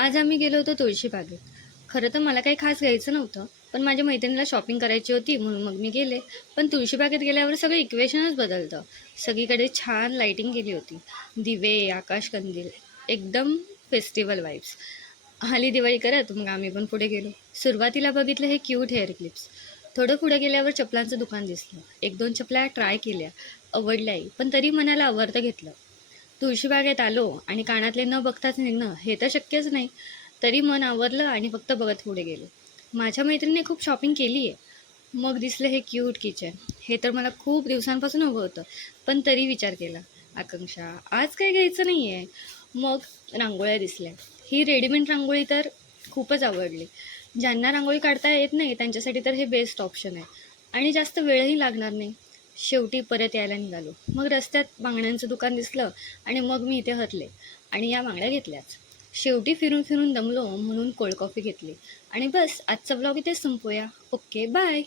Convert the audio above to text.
आज आम्ही गेलो होतो तुळशीबागेत. खरं तर मला काही खास घ्यायचं नव्हतं, पण माझ्या मैत्रिणीला शॉपिंग करायची होती म्हणून मग मी गेले. पण तुळशीबागेत गेल्यावर सगळं इक्वेशनच बदलतं. सगळीकडे छान लाइटिंग केली होती. दिवे, आकाशकंदील, एकदम फेस्टिवल वाईब्स. आली दिवाळी करत मग आम्ही पण पुढे गेलो. सुरुवातीला बघितलं हे क्यूट हेअर क्लिप्स. थोडं पुढे गेल्यावर चपलांचं दुकान दिसलं. 1-2 चपल्या ट्राय केल्या, आवडल्याही, पण तरी मनाला आवडतं घेतलं. तुळशीबागेत आलो आणि कानातले न बघताच निघणं हे तर शक्यच नाही. तरी मन आवरलं आणि फक्त बघत पुढे गेलो. माझ्या मैत्रिणीने खूप शॉपिंग केली आहे. मग दिसलं हे क्यूट किचन. हे तर मला खूप दिवसांपासून हवं होतं, पण तरी विचार केला, आकांक्षा आज काही घ्यायचं नाही आहे. मग रांगोळ्या दिसल्या. ही रेडीमेड रांगोळी तर खूपच आवडली. ज्यांना रांगोळी काढता येत नाही त्यांच्यासाठी तर हे बेस्ट ऑप्शन आहे आणि जास्त वेळही लागणार नाही. शेवटी परत यायला निघालो. मग रस्त्यात बांगड्यांचं दुकान दिसलं आणि मग मी इथे हरले आणि या बांगड्या घेतल्याच. शेवटी फिरून फिरून दमलो म्हणून कोल्ड कॉफी घेतली आणि बस आजचा व्लॉग इथेच संपूया. Okay bye.